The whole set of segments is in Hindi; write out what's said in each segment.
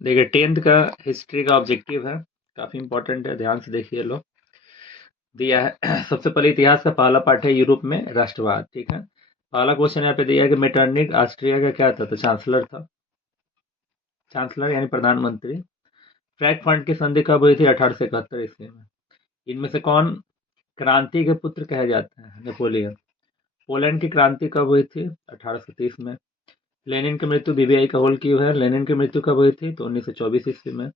देखिए 10th का हिस्ट्री का ऑब्जेक्टिव है, काफी इंपॉर्टेंट है, ध्यान से देखिए लो। दिया है सबसे पहले इतिहास का पहला पार्ट है यूरोप में राष्ट्रवाद। ठीक है, पहला क्वेश्चन यहाँ पे दिया है कि मेटरनिक ऑस्ट्रिया का क्या था, तो चांसलर था। चांसलर यानी प्रधानमंत्री। फ्रैंकफर्ट की संधि कब हुई थी? 1871 ईस्वी में। इनमें से कौन क्रांति के पुत्र कहे जाते हैं? नेपोलियन। पोलैंड की क्रांति कब हुई थी? 1830 में। लेनिन की मृत्यु बीबीआई का होल क्यों है? लेनिन की मृत्यु कब हुई थी? तो 1924 ईस्वी में।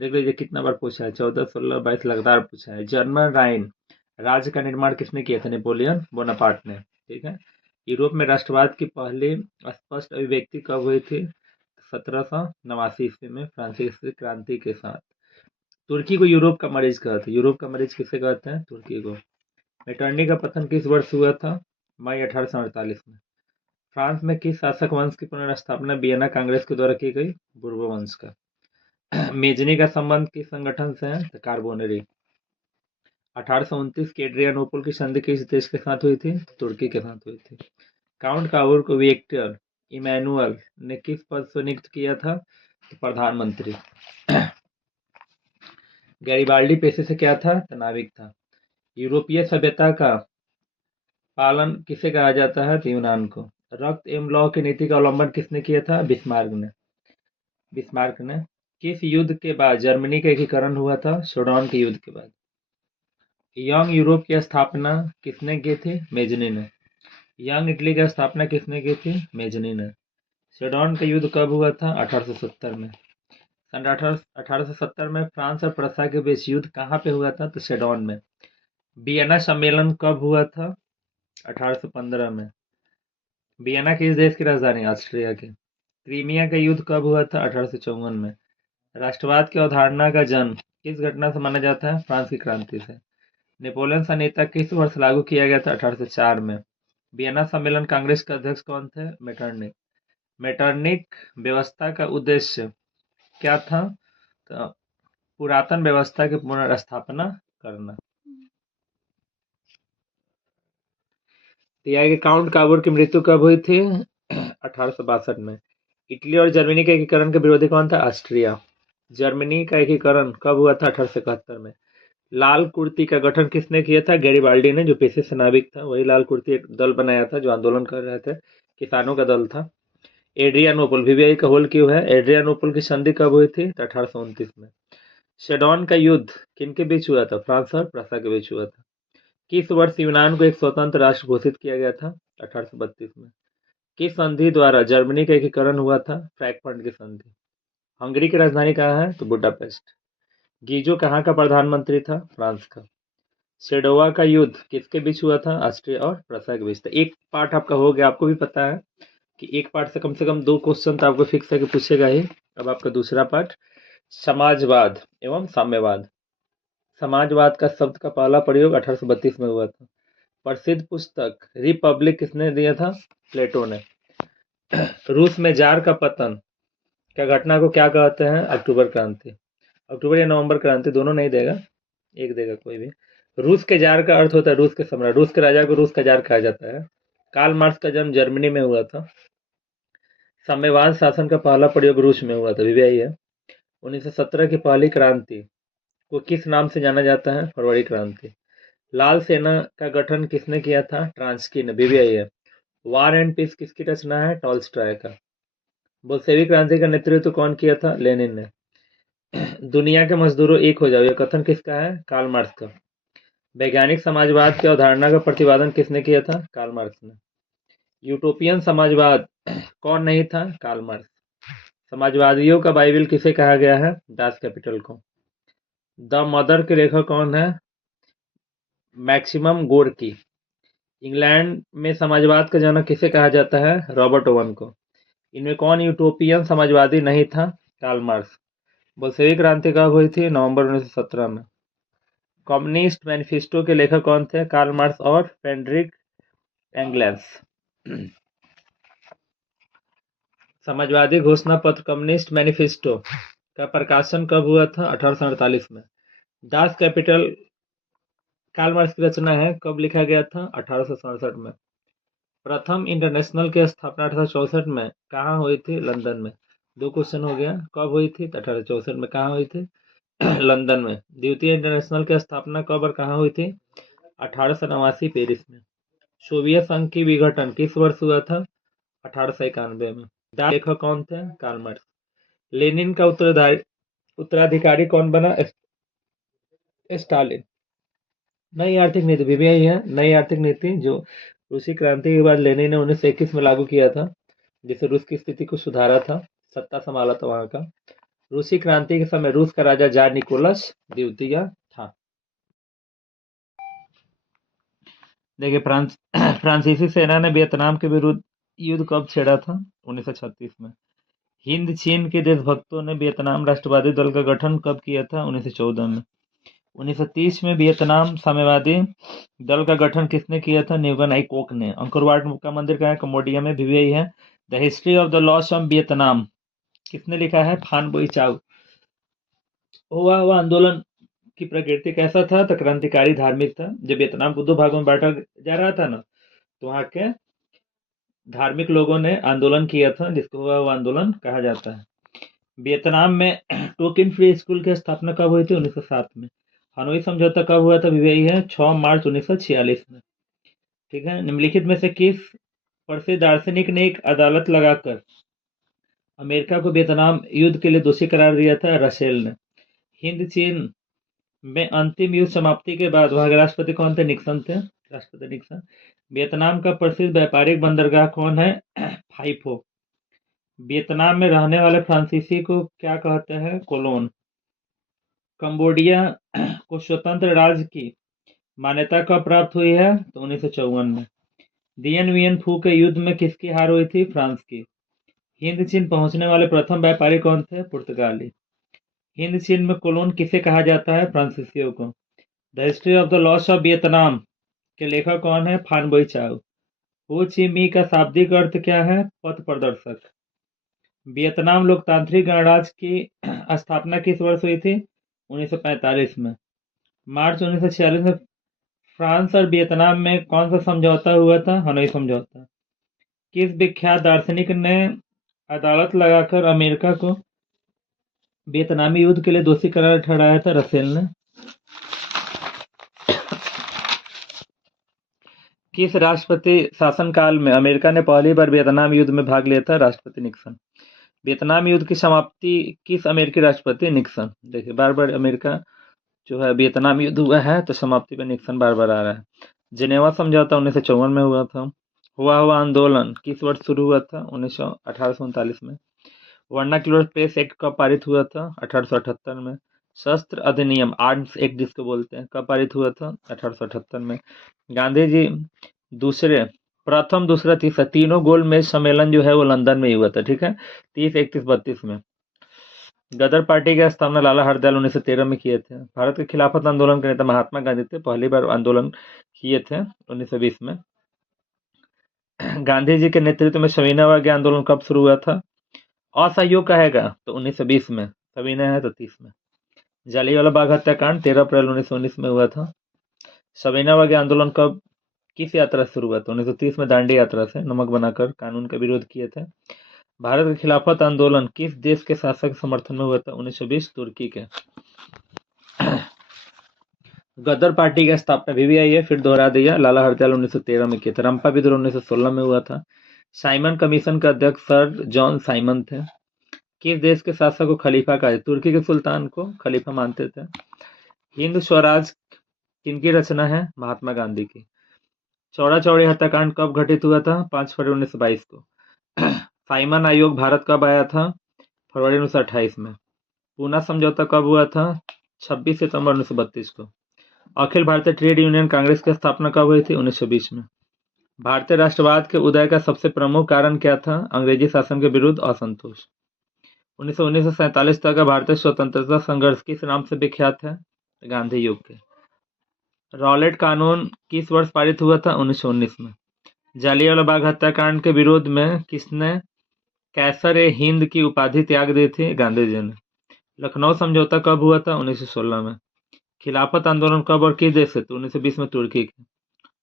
देख लीजिए कितना बार पूछा है, 14, 16, 22 लगातार पूछा है। जर्मन राइन राज्य का निर्माण किसने किया था? नेपोलियन बोनापार्ट ने। ठीक है। यूरोप में राष्ट्रवाद की पहली स्पष्ट अभिव्यक्ति कब हुई थी? 1789 ईस्वी में फ्रांसीसी क्रांति के साथ। तुर्की को यूरोप का मरीज कहते हैं। यूरोप का मरीज किसे कहते हैं? तुर्की को। मेटर्नी का पतन किस वर्ष हुआ था? मई 1848 में। फ्रांस में किस शासक वंश की पुनर्स्थापना वियना कांग्रेस के द्वारा की गई? बुर्बो वंश का। मेजनी का संबंध किस संगठन से है? तो कार्बोनरी। 1829 की एड्रियानोपल की संधि किस देश के साथ हुई थी? तुर्की के साथ हुई थी। काउंट काबूर को विक्टर इमैनुअल ने किस पद से नियुक्त किया था? तो प्रधानमंत्री। गैरिबाल्डी पेशे से क्या था? तो नाविक था। यूरोपीय सभ्यता का पालन किसे कहा जाता है? तो यूनान को। रक्त एवं लौह की नीति का अवलंबन किसने किया था? बिस्मार्क ने। बिस्मार्क ने। किस युद्ध के बाद जर्मनी का एकीकरण हुआ था? सोडॉन के युद्ध के बाद। यंग यूरोप की स्थापना किसने की थी? मेजनी ने। यंग इटली की स्थापना किसने की थी? मेजनी ने। सेडॉन का युद्ध कब हुआ था? 1870 में। सन 1870 में फ्रांस और प्रसा के बीच युद्ध कहाँ पे हुआ था? तो सेडॉन में। वियना सम्मेलन कब हुआ था? 1815 में। वियना किस देश की राजधानी? ऑस्ट्रिया की। क्रीमिया का युद्ध कब हुआ था? 1854 में। राष्ट्रवाद की अवधारणा का जन्म किस घटना से माना जाता है? फ्रांस की क्रांति से। नेपोलियन संहिता किस वर्ष लागू किया गया था? 1804 में। वियना सम्मेलन कांग्रेस के अध्यक्ष कौन थे? मेटरनिक। मेटरनिक व्यवस्था का उद्देश्य क्या था? तो पुरातन व्यवस्था की पुनर्स्थापना करना। दिया कि काउंट काबूर की मृत्यु कब हुई थी? 1862 में। इटली और जर्मनी के एकीकरण के विरोधी कौन था? ऑस्ट्रिया। जर्मनी का एकीकरण कब हुआ था? 1871 में। लाल कुर्ती का गठन किसने किया था? गैरिबाल्डी ने, जो पेशे से नाविक था। वही लाल कुर्ती एक दल बनाया था जो आंदोलन कर रहे थे, किसानों का दल था। एड्रियानोपल बीबीआई का होल क्यों है? एड्रियानोपल की संधि कब हुई थी? 1829 में। सेडॉन का युद्ध किनके बीच हुआ था? फ्रांस और प्रसा के बीच हुआ था। किस वर्ष यूनान को एक स्वतंत्र राष्ट्र घोषित किया गया था? 1832 में। किस संधि द्वारा जर्मनी का एकीकरण हुआ था? फ्रैंकफर्ट की संधि। हंगरी की राजधानी कहाँ है? तो बुडापेस्ट। गीजो कहाँ का प्रधानमंत्री था? फ्रांस का। सेडोवा का युद्ध किसके बीच हुआ था? ऑस्ट्रिया और प्रसा के बीच था। एक पार्ट आपका हो गया, आपको भी पता है कि एक पार्ट से कम 2 क्वेश्चन तो आपको फिक्स है कि पूछेगा ही। अब आपका दूसरा पार्ट, समाजवाद एवं साम्यवाद। समाजवाद का शब्द का पहला प्रयोग 1832 में हुआ था। प्रसिद्ध पुस्तक रिपब्लिक किसने दिया था? प्लेटो ने। रूस में जार का पतन क्या घटना को क्या कहते हैं? अक्टूबर क्रांति। अक्टूबर या नवंबर क्रांति, दोनों नहीं देगा, एक देगा कोई भी। रूस के जार का अर्थ होता है रूस के सम्राट। रूस के राजा को रूस का जार कहा जाता है। कार्ल मार्क्स का जन्म जर्मनी में हुआ था। साम्यवाद शासन का पहला प्रयोग रूस में हुआ था, बीबीआई है। 1917 की पहली क्रांति को किस नाम से जाना जाता है? फरवरी क्रांति। लाल सेना का गठन किसने किया था? ट्रांस्की ने, बीबीआई है। वार एंड पीस किसकी रचना है? टॉल्स्टॉय का। बोल्शेविक क्रांति का नेतृत्व कौन किया था? लेनिन ने। दुनिया के मजदूरों एक हो जाओ, यह कथन किसका है? कार्ल मार्क्स का। वैज्ञानिक समाजवाद की अवधारणा का प्रतिपादन किसने किया था? कार्ल मार्क्स ने। यूटोपियन समाजवाद कौन नहीं था? Karl Marx. समाजवादियों का बाइबिल किसे कहा गया है? दास कैपिटल को। द मदर के लेखक कौन है? Maximum Gorky. इंग्लैंड में समाजवाद का जनक किसे कहा जाता है? रॉबर्ट ओवन को। इनमें कौन यूटोपियन समाजवादी नहीं था? Karl Marx. बोल्शेविक क्रांति कब हुई थी? नवंबर 1917 में। कम्युनिस्ट मैनिफेस्टो के लेखक कौन थे? कार्ल मार्क्स और फ्रेडरिक एंगेल्स। समाजवादी घोषणा पत्र कम्युनिस्ट मैनिफेस्टो का प्रकाशन कब हुआ था? 1848 में। दास कैपिटल कार्ल मार्क्स की रचना है, कब लिखा गया था? 1867 में। प्रथम इंटरनेशनल की स्थापना 1864 में कहाँ हुई थी? लंदन में। 2 क्वेश्चन हो गया। कब हुई थी? 1864 में। कहाँ हुई थी? लंदन में। द्वितीय इंटरनेशनल की स्थापना कब और कहाँ हुई थी? 1889 पेरिस में। सोवियत संघ की विघटन किस वर्ष हुआ था? 1891 में। डाक लेखक कौन थे? Karl Marx. लेनिन का उत्तराधिकारी कौन बना? स्टालिन। नई आर्थिक नीति भी आई है। नई आर्थिक नीति जो रूसी क्रांति के बाद लेनिन ने 1921 में लागू किया था, जिससे रूस की स्थिति को सुधारा था, सत्ता संभाला था वहां का। रूसी क्रांति के समय रूस का राजा जार निकोलस द्वितीय था। देखिए, फ्रांसीसी सेना ने वियतनाम के विरुद्ध युद्ध कब छेड़ा था? 1936 में। हिंद चीन के देशभक्तों ने वियतनाम राष्ट्रवादी दल का गठन कब किया था? 1914 में। 1930 में वियतनाम साम्यवादी दल का गठन किसने किया था? न्यूगन आई कोक ने। अंकोर वाट का मंदिर कहाँ है? कंबोडिया में। भी है। The history of the loss of Vietnam किसने लिखा है? फान बोई चाउ। हुआ आंदोलन की प्रकृति कैसा था? तो क्रांतिकारी धार्मिक था। जब वियतनाम को 2 भागों में बांटा जा रहा था ना, तो वहाँ के धार्मिक लोगों ने आंदोलन किया था, जिसको हुआ आंदोलन कहा जाता है। वियतनाम में टोकिन फ्री स्कूल की स्थापना कब हुई थी? 1907 में। हनोई समझौता कब हुआ था? भी यही है, 6 मार्च 1946 में। ठीक है। निम्नलिखित में से किस प्रसिद्ध दार्शनिक ने एक अदालत लगाकर अमेरिका को वियतनाम युद्ध के लिए दोषी करार दिया था? रसेल ने। हिंद चीन में अंतिम युद्ध समाप्ति के बाद वहां के राष्ट्रपति कौन थे? निक्सन थे। राष्ट्रपति निक्सन। वियतनाम का प्रसिद्ध व्यापारिक बंदरगाह कौन है? फाइफो। वियतनाम में रहने वाले फ्रांसीसी को क्या कहते हैं? कोलोन। कंबोडिया को स्वतंत्र राज्य की मान्यता कब प्राप्त हुई है? तो 1954 में। दियन वियन फू के युद्ध में किसकी हार हुई थी? फ्रांस की। हिंद चीन पहुंचने वाले प्रथम व्यापारी कौन थे? पुर्तगाली। हिंद चीन में कोलोन किसे कहा जाता है? फ्रांसीसियों को। The history of the loss of Vietnam के लेखक कौन है? फान बोई चाउ। हो ची मी का शाब्दिक अर्थ क्या है? पथ प्रदर्शक। वियतनाम लोकतांत्रिक गणराज्य की स्थापना किस वर्ष हुई थी? 1945 में। मार्च 1946 में फ्रांस और वियतनाम में कौन सा समझौता हुआ था? हनोई समझौता। किस विख्यात दार्शनिक ने अदालत लगाकर अमेरिका को वियतनामी युद्ध के लिए दोषी करार ठहराया था? रसेल ने। किस राष्ट्रपति शासनकाल में अमेरिका ने पहली बार वियतनाम युद्ध में भाग लिया था? राष्ट्रपति निक्सन। वियतनाम युद्ध की समाप्ति किस अमेरिकी राष्ट्रपति? निक्सन। देखिए, बार बार अमेरिका जो है वियतनाम युद्ध हुआ है, तो समाप्ति पे निक्सन बार बार आ रहा है। जिनेवा समझौता 1954 में हुआ था। हुआ आंदोलन किस वर्ष शुरू हुआ था? 1839 में। वर्नाक्युलर प्रेस एक्ट कब पारित हुआ था? 1878 में। शस्त्र अधिनियम, आर्म्स एक्ट जिसको बोलते हैं, कब पारित हुआ था? 1878 में। गांधी जी प्रथम, दूसरा, तीसरा तीनों गोल मेज सम्मेलन जो है वो लंदन में ही हुआ था। ठीक है। 30, 31, 32 में। गदर पार्टी की स्थापना लाला हरदयाल 1913 में किए थे। भारत के खिलाफत आंदोलन के नेता महात्मा गांधी थे, पहली बार आंदोलन किए थे 1920 में। गांधी जी के नेतृत्व में सविनय आंदोलन कब शुरू हुआ था? असहयोग कहेगा तो 1920 में, सविनय है तो 30 में। जालियांवाला बाग हत्याकांड 13 अप्रैल 1919 में हुआ था। सविनय आंदोलन कब, किस यात्रा से शुरू हुआ था? 1930 में, दांडी यात्रा से। नमक बनाकर कानून का विरोध किए थे। भारत के खिलाफत आंदोलन किस देश के शासक के समर्थन में हुआ था? 1920 तुर्की के। गदर पार्टी की स्थापना भी आई है, फिर दोहरा दिया, लाला हरदयाल 1913 में किया था। रंपा विद्रोह 1916 में हुआ था। साइमन कमीशन के अध्यक्ष सर जॉन साइमन थे। किस देश के शासक को खलीफा कहा? तुर्की के सुल्तान को खलीफा मानते थे। हिंद स्वराज किनकी रचना है? महात्मा गांधी की। चौड़ा चौड़ी हत्याकांड कब घटित हुआ था? 5 फरवरी 1922 को। साइमन आयोग भारत कब आया था? फरवरी 1928 में। पूना समझौता कब हुआ था? 26 सितंबर 1932 को। अखिल भारतीय ट्रेड यूनियन कांग्रेस की स्थापना कब हुई थी? 1920 में। भारतीय राष्ट्रवाद के उदय का सबसे प्रमुख कारण क्या था? अंग्रेजी शासन के विरुद्ध असंतोष। 1919 से 47 तक का भारतीय स्वतंत्रता संघर्ष किस नाम से विख्यात है? गांधी युग के। रॉलेट कानून किस वर्ष पारित हुआ था? 1919 में। जालियांवाला बाग हत्याकांड के विरोध में किसने कैसर-ए-हिंद की उपाधि त्याग दी थी? गांधी जी ने। लखनऊ समझौता कब हुआ था? 1916 में। खिलाफत आंदोलन कब और किस देश से? 1920 में तुर्की के।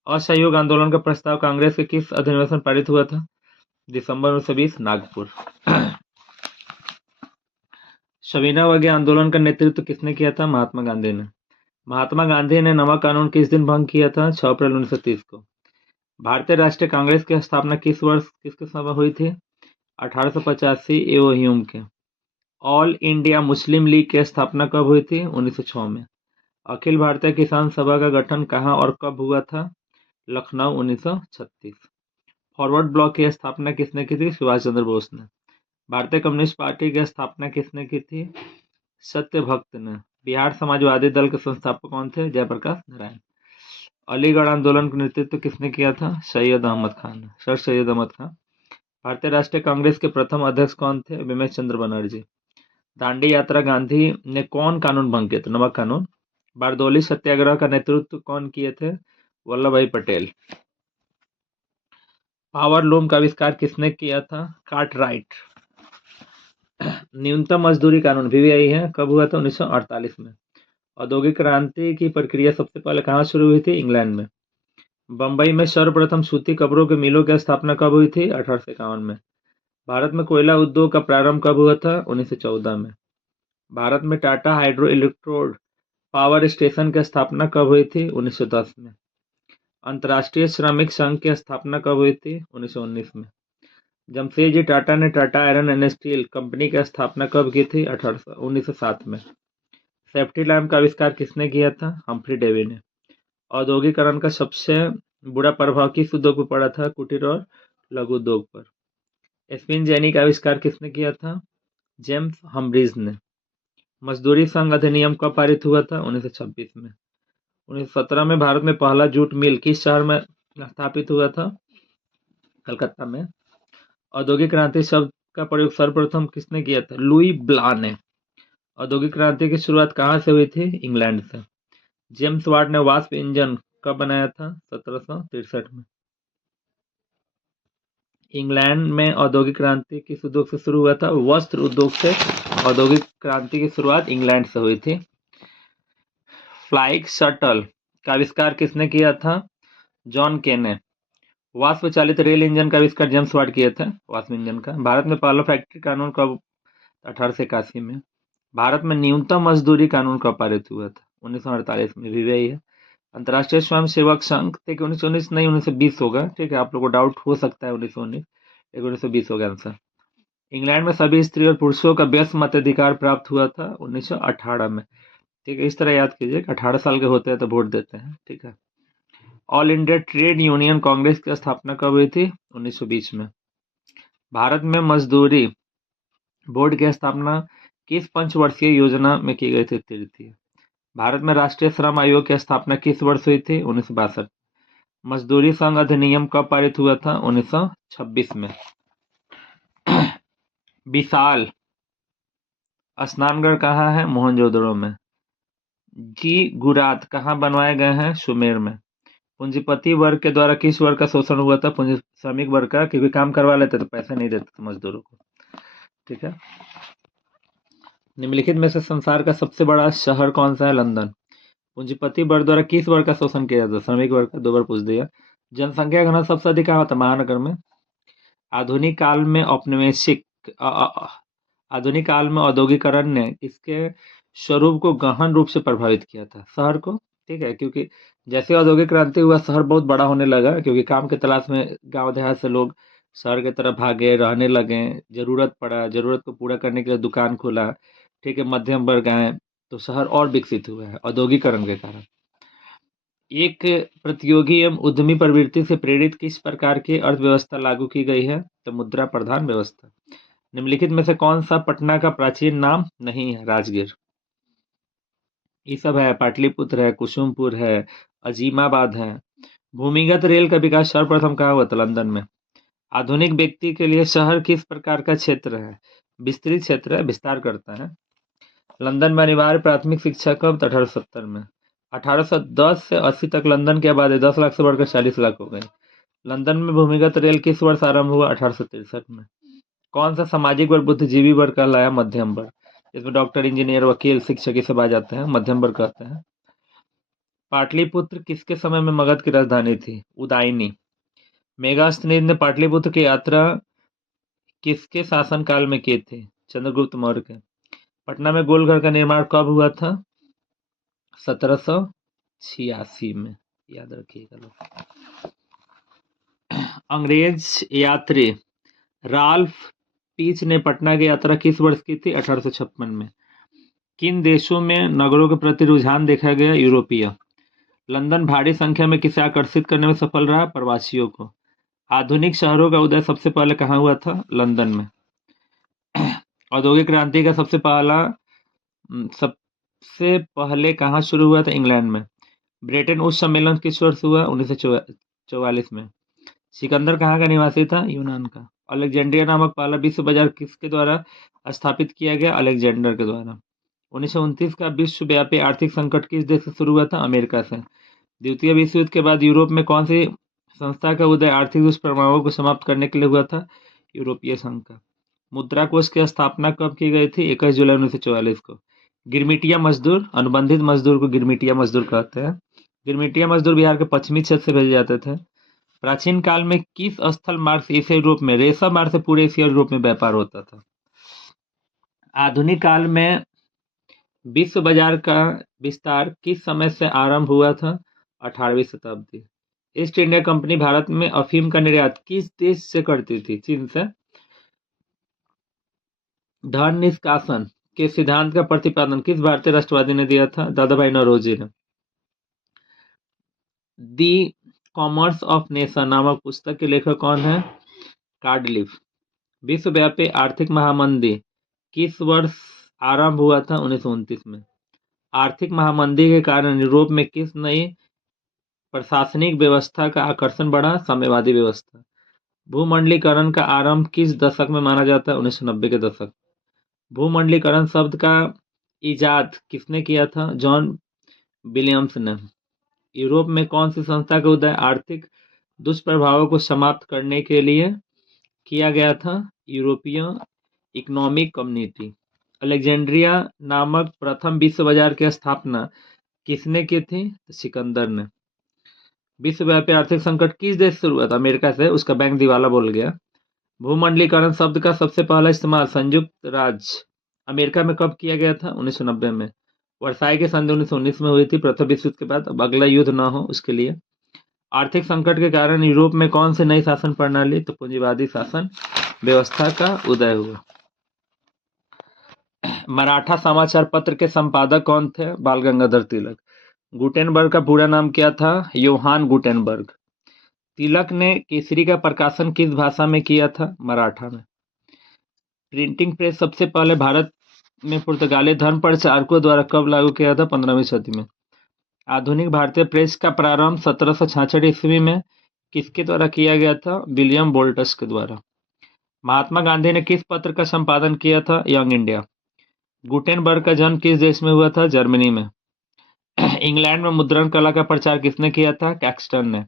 असहयोग आंदोलन का प्रस्ताव कांग्रेस के किस अधिवेशन पारित हुआ था? दिसंबर 1920, नागपुर। सविनय अवज्ञा आंदोलन का नेतृत्व किसने किया था? महात्मा गांधी ने। महात्मा गांधी ने नमक कानून किस दिन भंग किया था? 6 अप्रैल 1930 को। भारतीय राष्ट्रीय कांग्रेस की स्थापना किस वर्ष किसके समय हुई थी? 1885 एवं ह्यूम के। ऑल इंडिया मुस्लिम लीग की स्थापना कब हुई थी? 1906 में। अखिल भारतीय किसान सभा का गठन कहाँ और कब हुआ था? लखनऊ 1936। फॉरवर्ड ब्लॉक की स्थापना किसने की थी? सुभाष चंद्र बोस ने। भारतीय कम्युनिस्ट पार्टी की स्थापना किसने की थी? सत्यभक्त ने। बिहार समाजवादी दल के संस्थापक कौन थे? जयप्रकाश नारायण। अलीगढ़ आंदोलन का नेतृत्व किसने किया था? सैयद अहमद खान। सर सैयद अहमद खान। भारतीय राष्ट्रीय कांग्रेस के प्रथम अध्यक्ष कौन थे? बिमेश चंद्र बनर्जी। दांडी यात्रा गांधी ने कौन कानून भंग किया था? नमक कानून। बारदोली सत्याग्रह का नेतृत्व कौन किए थे? वल्लभ भाई पटेल। पावर लूम का आविष्कार किसने किया था? कार्टराइट। न्यूनतम मजदूरी कानून वीवीआई है, कब हुआ था? 1948 में। औद्योगिक क्रांति की प्रक्रिया सबसे पहले कहाँ शुरू हुई थी? इंग्लैंड में। बंबई में सर्वप्रथम सूती कपड़ों के मिलों की स्थापना कब हुई थी? 1851 में। भारत में कोयला उद्योग का प्रारंभ कब हुआ था? 1914 में। भारत में Tata hydro electrode power station की स्थापना कब हुई थी? 1910 में। अंतर्राष्ट्रीय श्रमिक संघ की स्थापना कब हुई थी? 1919 में। जमशेदजी टाटा ने Tata iron and steel company की स्थापना कब की थी? 1907 में। सेफ्टी लैम्प का आविष्कार किसने किया था? हम्फ्री डेवी ने। औद्योगिकरण का सबसे बुरा प्रभाव किस उद्योग पर पड़ा था? कुटीर और लघु उद्योग पर। स्पिन जेनी का आविष्कार किसने किया था? जेम्स हम्ब्रीज ने। मजदूरी संघ अधिनियम कब पारित हुआ था? 1926 में। 1917 में भारत में पहला जूट मिल किस शहर में स्थापित हुआ था? कलकत्ता में। औद्योगिक क्रांति शब्द का प्रयोग सर्वप्रथम किसने किया था? लुई ब्ला ने। औद्योगिक क्रांति की शुरुआत कहाँ से हुई थी? इंग्लैंड से। जेम्स वाट ने वाष्प इंजन कब बनाया था? 1763 में। इंग्लैंड में औद्योगिक क्रांति किस उद्योग से शुरू हुआ था? वस्त्र उद्योग से औद्योगिक क्रांति की शुरुआत इंग्लैंड से हुई थी। फ्लाइंग शटल का आविष्कार किसने किया था? जॉन के ने। वाष्प चालित रेल इंजन का आविष्कार जेम्स वाट किया था, वाष्प इंजन का। भारत में पहला फैक्ट्री कानून कब? 1881 में। भारत में न्यूनतम मजदूरी कानून कब पारित हुआ था? 1948 में। वीवीआई है। अंतर्राष्ट्रीय स्वयं सेवक संघ, देखिए 1919 नहीं 1920 होगा, ठीक है, आप लोगों को डाउट हो सकता है 1919, लेकिन 1920 होगा आंसर। इंग्लैंड में सभी स्त्री और पुरुषों का व्यस्त मताधिकार प्राप्त हुआ था 1918 में। ठीक है, इस तरह याद कीजिए, 18 साल के होते हैं तो वोट देते हैं, ठीक है। All India trade union Congress की स्थापना कब हुई थी? 1920 में। भारत में मजदूरी बोर्ड की स्थापना किस पंचवर्षीय योजना में की गई थी? तृतीय। भारत में राष्ट्रीय श्रम आयोग की स्थापना किस वर्ष हुई थी? 1962। मजदूरी संघ अधिनियम कब पारित हुआ था? 1926 में। विशाल स्नानगढ़ कहाँ है? मोहनजोदड़ो में। गुरात कहाँ बनवाए गए हैं? सुमेर में। पूंजीपति वर्ग के द्वारा किस वर्ग का शोषण हुआ था? श्रमिक वर्ग का, क्योंकि काम करवा लेते तो पैसे नहीं देते थे मजदूरों को, ठीक है। निम्नलिखित में से संसार का सबसे बड़ा शहर कौन सा है? लंदन। पूंजीपति वर्ग द्वारा किस वर्ग का शोषण किया जाता? श्रमिक वर्ग का। 2 बार पूछ दिया। जनसंख्या घनत्व सबसे अधिक कहाँ होता? महानगर में। आधुनिक काल में आधुनिक काल में औद्योगिकरण ने इसके स्वरूप को गहन रूप से प्रभावित किया था, शहर को, ठीक है, क्योंकि जैसे औद्योगिक क्रांति हुआ शहर बहुत बड़ा होने लगा, क्योंकि काम की तलाश में गांव देहात से लोग शहर की तरफ भागे, रहने लगे, जरूरत पड़ा, जरूरत को पूरा करने के लिए दुकान खोला, ठीक है, मध्यम वर्ग आए, तो शहर और विकसित हुआ है औद्योगिकरण के कारण। एक प्रतियोगी एवं उद्यमी प्रवृत्ति से प्रेरित किस प्रकार की अर्थव्यवस्था लागू की गई है? तो मुद्रा प्रधान व्यवस्था। निम्नलिखित में से कौन सा पटना का प्राचीन नाम नहीं है? राजगीर। ये सब है, पाटलिपुत्र है, कुसुमपुर है, अजीमाबाद है। भूमिगत रेल का विकास सर्वप्रथम कहाँ हुआ था? लंदन में। आधुनिक व्यक्ति के लिए शहर किस प्रकार का क्षेत्र है? विस्तृत क्षेत्र है, विस्तार करता है। लंदन में अनिवार्य प्राथमिक शिक्षा कब? 1870 में। 1810 से 80 तक लंदन की आबादी 10 लाख से बढ़कर 40 लाख हो गई। लंदन में भूमिगत रेल किस वर्ष आरंभ हुआ? 1863 में। कौन सा सामाजिक वर्ग बुद्धिजीवी वर्ग कहलाया? मध्यम वर्ग। इसमें डॉक्टर, इंजीनियर, वकील, शिक्षक ये सब आ जाते हैं, मध्यम वर्ग कहते हैं। पाटलिपुत्र किसके समय में मगध की राजधानी थी? उदायनी। मेगास्थनीज ने पाटलिपुत्र की यात्रा किसके शासनकाल में की थी? चंद्रगुप्त मौर्य के। पटना में गोलघर का निर्माण कब हुआ था? 1786 में, याद रखिएगा लोग। अंग्रेज यात्री राल्फ पीच ने पटना की यात्रा किस वर्ष की थी? 1856 में। किन देशों में नगरों के प्रति रुझान देखा गया? यूरोपीय। लंदन भारी संख्या में किसे आकर्षित करने में सफल रहा? प्रवासियों को। आधुनिक शहरों का उदय सबसे पहले कहाँ हुआ था? लंदन में। औद्योगिक क्रांति का सबसे पहले कहाँ शुरू हुआ था? इंग्लैंड में। ब्रिटेन उच्च सम्मेलन किस वर्ष हुआ? 1944 में। सिकंदर कहाँ का निवासी था? यूनान का। अलेक्जेंड्रिया नामक पहला विश्व बाजार किसके द्वारा स्थापित किया गया? अलेक्जेंडर के द्वारा। 1929 का विश्वव्यापी आर्थिक संकट किस देश से शुरू हुआ था? अमेरिका से। द्वितीय विश्व युद्ध के बाद यूरोप में कौन सी संस्था का उदय आर्थिक दुष्प्रभावों को समाप्त करने के लिए हुआ था? यूरोपीय संघ का। मुद्रा कोष की स्थापना कब की गई थी? 21 जुलाई 1944 को। गिरमिटिया मजदूर, अनुबंधित मजदूर को गिरमिटिया मजदूर कहते हैं। गिरमिटिया मजदूर बिहार के पश्चिमी क्षेत्र से भेजे जाते थे। प्राचीन काल में किस स्थल मार्ग से एशियाई यूरोप में, रेशा मार्ग से पूरे एशियाई यूरोप में व्यापार होता था? आधुनिक काल में विश्व बाजार का विस्तार किस समय से आरंभ हुआ था? 18वीं शताब्दी। ईस्ट इंडिया कंपनी भारत में अफीम का निर्यात किस देश से करती थी? चीन से। धन निष्कासन के सिद्धांत का प्रतिपादन किस भारतीय राष्ट्रवादी ने दिया था? दादा भाई नौरोजी ने। दी कॉमर्स ऑफ नेशन नामक पुस्तक के लेखक कौन है? कार्डलिफ। विश्वव्यापी आर्थिक महामंदी किस वर्ष आरंभ हुआ था? 1929 में। आर्थिक महामंदी के कारण यूरोप में किस नई प्रशासनिक व्यवस्था का आकर्षण बढ़ा? साम्यवादी व्यवस्था। भूमंडलीकरण का आरंभ किस दशक में माना जाता है? 1990 के दशक। भूमंडलीकरण शब्द का इजाद किसने किया था? जॉन विलियम्स ने। यूरोप में कौन सी संस्था का उदय आर्थिक दुष्प्रभावों को समाप्त करने के लिए किया गया था? यूरोपीय इकोनॉमिक कम्युनिटी। अलेक्जेंड्रिया नामक प्रथम विश्व बाजार की स्थापना किसने की थी? सिकंदर ने। विश्वव्यापी आर्थिक संकट किस देश से शुरू हुआ था? अमेरिका से। उसका बैंक दिवाला बोल गया। भूमंडलीकरण शब्द का सबसे पहला इस्तेमाल संयुक्त राज्य अमेरिका में कब किया गया था? 1990 में। वर्साई की संधि 1919 में हुई थी, प्रथम विश्व युद्ध के बाद। अब अगला युद्ध न हो उसके लिए। आर्थिक संकट के कारण यूरोप में कौन सी नई शासन प्रणाली? तो पूंजीवादी शासन व्यवस्था का उदय हुआ। मराठा समाचार पत्र के संपादक कौन थे? बाल गंगाधर तिलक। गुटेनबर्ग का पूरा नाम क्या था? योहान गुटेनबर्ग। तिलक ने केसरी का प्रकाशन किस भाषा में किया था? मराठा में। प्रिंटिंग प्रेस सबसे पहले भारत में पुर्तगाली धर्म प्रचारकों द्वारा कब लागू किया था? 15वीं सदी में। आधुनिक भारतीय प्रेस का प्रारंभ 1766 ईस्वी में किसके द्वारा किया गया था? विलियम बोल्टस के द्वारा। महात्मा गांधी ने किस पत्र का संपादन किया था? Young India. गुटेनबर्ग का जन्म किस देश में हुआ था? जर्मनी में। इंग्लैंड में मुद्रण कला का प्रचार किसने किया था? कैक्सटन ने।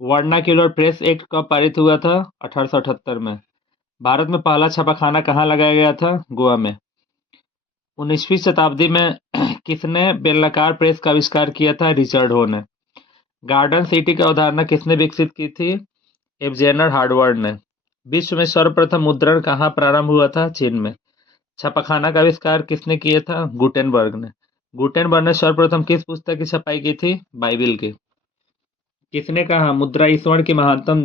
वर्नाक्यूलर प्रेस एक्ट कब पारित हुआ था? 1878 में। भारत में पहला छापाखाना कहाँ लगाया गया था? गोवा में। 19वीं शताब्दी में किसने बेलनाकार प्रेस का आविष्कार किया था? रिचर्ड हो ने। गार्डन सिटी की अवधारणा किसने विकसित की थी? एब्जेनर हार्वर्ड ने। विश्व में सर्वप्रथम मुद्रण कहाँ प्रारंभ हुआ था? चीन में। छापाखाना का आविष्कार किसने किया था? गुटेनबर्ग ने। गुटेनबर्ग ने सर्वप्रथम किस पुस्तक की छपाई की थी? बाइबिल की। किसने कहा मुद्रा ईश्वर की महानतम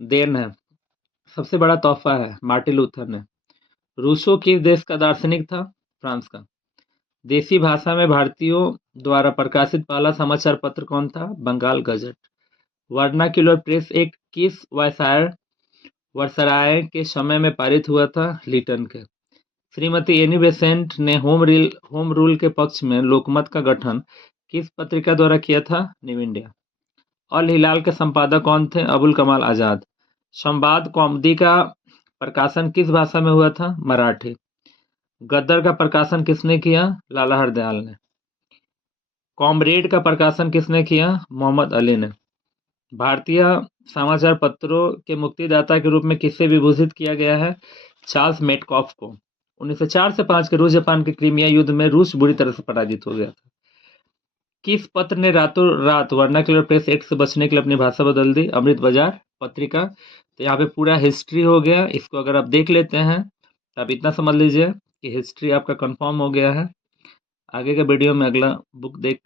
देन है, सबसे बड़ा तोहफा है? मार्टिन लूथर ने। रूसो किस देश का दार्शनिक था? फ्रांस का। देसी भाषा में भारतीयों द्वारा प्रकाशित पहला समाचार पत्र कौन था? Bengal gazette. Vernacular press act किस वायसराय के समय में पारित हुआ था? लिटन के। श्रीमती एनी बेसेंट ने होम रूल के पक्ष में लोकमत का गठन किस पत्रिका द्वारा किया था? New India. अल हिलाल के संपादक कौन थे? अबुल कमाल आजाद। संवाद कौमुदी का प्रकाशन किस भाषा में हुआ था? मराठी। गद्दर का प्रकाशन किसने किया? लाला हरदयाल ने। कॉमरेड का प्रकाशन किसने किया? मोहम्मद अली ने। भारतीय समाचार पत्रों के मुक्तिदाता के रूप में किससे विभूषित किया गया है? चार्ल्स मेटकॉफ को। 1904 से 5 के रूस जापान के क्रीमिया युद्ध में रूस बुरी तरह से पराजित हो गया था। किस पत्र ने रातों रात वर्नाक्यूलर प्रेस एक्ट से बचने के लिए अपनी भाषा बदल दी? अमृत बाजार पत्रिका। तो यहाँ पे पूरा हिस्ट्री हो गया। इसको अगर आप देख लेते हैं तो आप इतना समझ लीजिए कि हिस्ट्री आपका कंफर्म हो गया है। आगे के वीडियो में अगला बुक देख